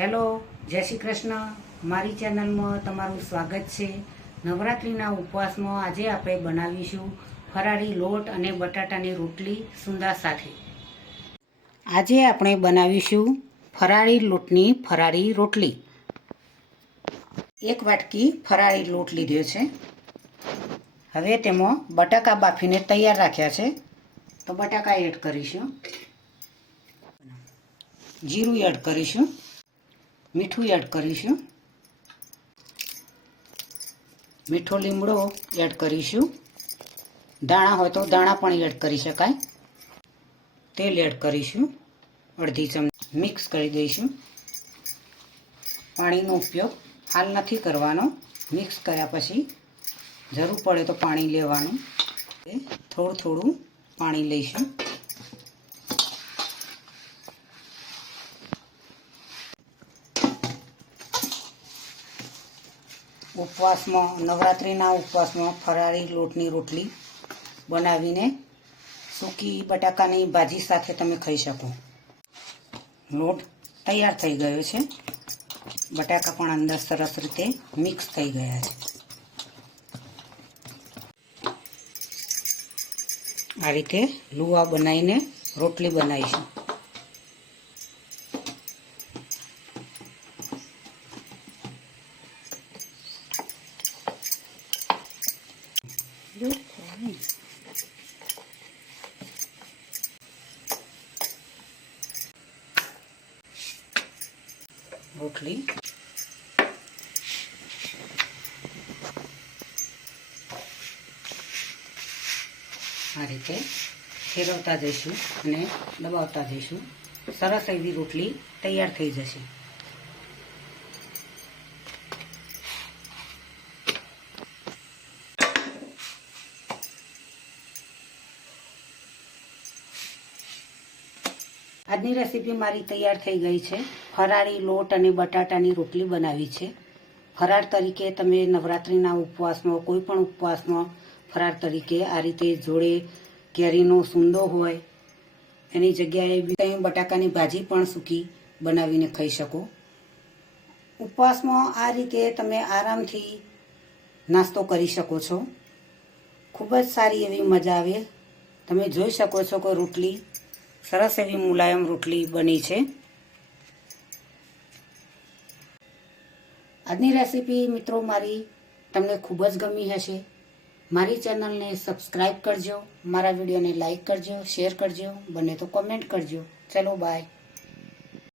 Hello, જય શ્રી કૃષ્ણ. મારી ચેનલમાં તમારું સ્વાગત છે. નવરાત્રિના ઉપવાસમાં આજે આપણે બનાવીશું ફરાળી લોટ અને બટાટાની રોટલી સુંદા સાથે. આજે આપણે બનાવીશું ફરાળી લોટની ફરાળી રોટલી. એક વાટકી ફરાળી લોટ લીધો છે. હવે તેમાં બટાકા બાફીને તૈયાર રાખ્યા છે, તો બટાકા એડ કરીશું. જીરું એડ કરીશું, મીઠું એડ કરીશું, મીઠો લીમડો એડ કરીશું, દાણા હોય તો દાણા પણ એડ કરી શકાય. તેલ એડ કરીશું, અડધી ચમચી મિક્સ કરી દઈશું. પાણીનો ઉપયોગ હાલ નથી કરવાનો, મિક્સ કર્યા પછી જરૂર પડે તો પાણી લેવાનું. થોડું થોડું પાણી લઈશું. ઉપવાસમાં, નવરાત્રિના ઉપવાસમાં ફરાળી લોટની રોટલી બનાવીને સૂકી બટાકાની ભાજી સાથે તમે ખાઈ શકો. લોટ તૈયાર થઈ ગયો છે. બટાકા પણ અંદર સરસ રીતે મિક્સ થઈ ગયા છે. આ રીતે લુવા બનાવીને રોટલી બનાવીશું. રોટલી આ રીતે ફેરવતા જઈશું અને દબાવતા જઈશું. સરસ એવી રોટલી તૈયાર થઈ જશે. આજની રેસીપી મારી તૈયાર થઈ ગઈ છે. ફરાળી લોટ અને બટાટાની રોટલી બનાવી છે. ફરાળ તરીકે તમે નવરાત્રિના ઉપવાસમાં, કોઈ પણ ઉપવાસમાં ફરાળ તરીકે આ રીતે જોડે કેરીનો સૂંદો હોય એની જગ્યાએ કંઈ બટાકાની ભાજી પણ સૂકી બનાવીને ખાઈ શકો. ઉપવાસમાં આ રીતે તમે આરામથી નાસ્તો કરી શકો છો. ખૂબ જ સારી એવી મજા આવે. તમે જોઈ શકો છો કે રોટલી સરસ એવી મુલાયમ રોટલી બની છે. આજની રેસીપી મિત્રો મારી તમને ખૂબ જ ગમી હશે. મારી ચેનલને સબસ્ક્રાઈબ કરજો, મારા વિડીયોને લાઈક કરજો, શેર કરજો, બને તો કોમેન્ટ કરજો. ચલો બાય.